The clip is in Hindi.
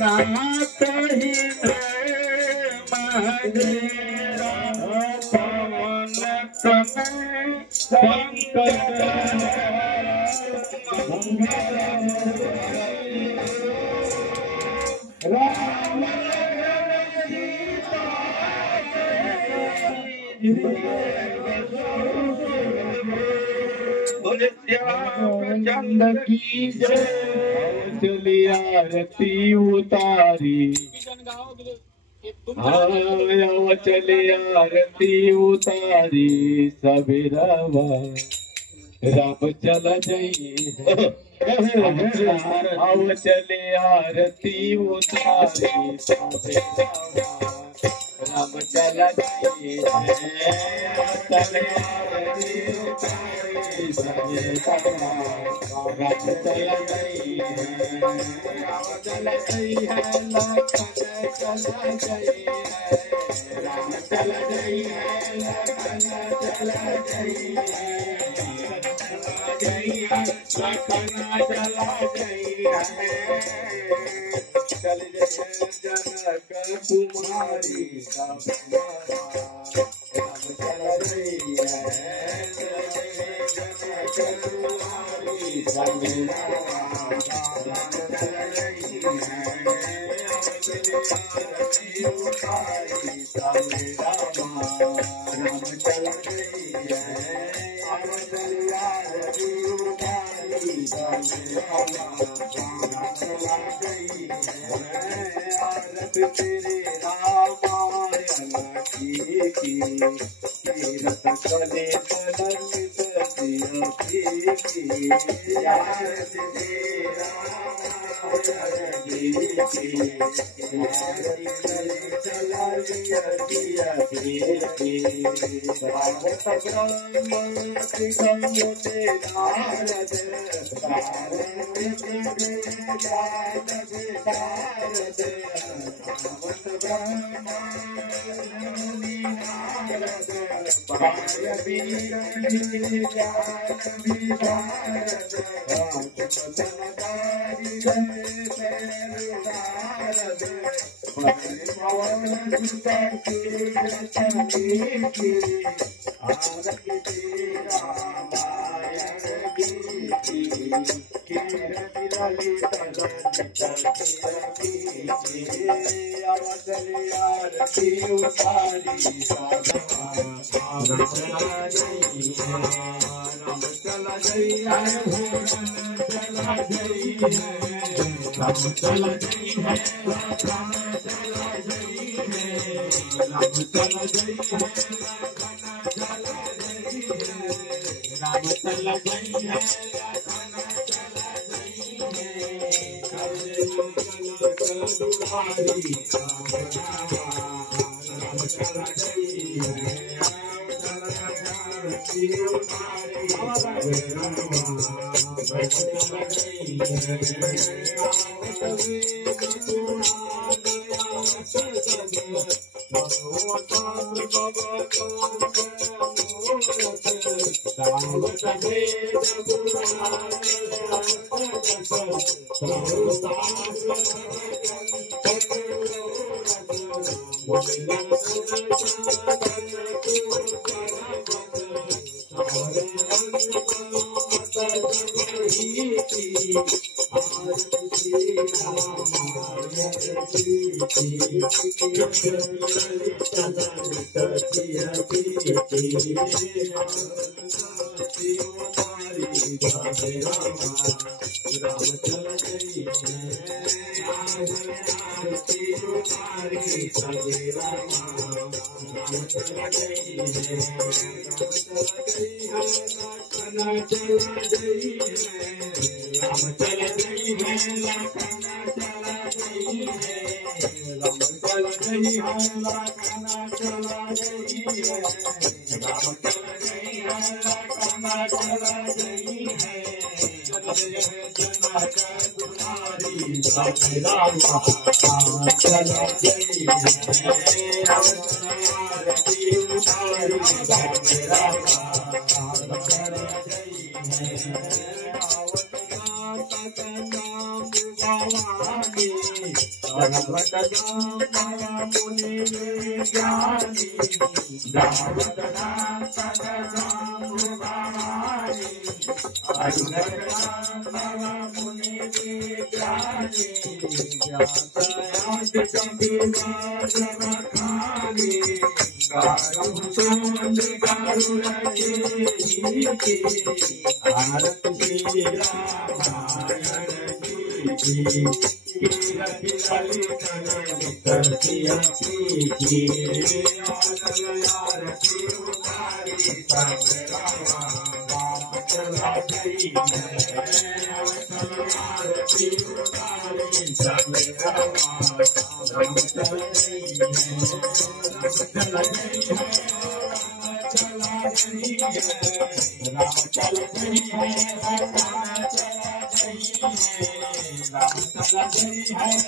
नाथ ही महादेवा पवन तनय संकट राम चंद की जय चली आरती उतारी हाँ चली आरती उतारी सबेरावा राम चला जाइए अब चले आरती उतारी सबेरावा राम चला जाइए चले आरती उतारी सबेरावा राम चला जाइए राम चला जाइए लखन चला जाइए राम चला जाइए लखन चला जाइए लखना चला जाइए चल जय जनक कुमारी राम चला जाइए जनक कुमारी तेरे रामायण की रत कले पलंग भवानी सर्वत मुनि ज्ञानी जावत भवानी मुनि ज्ञानी ज्ञात खानी आरती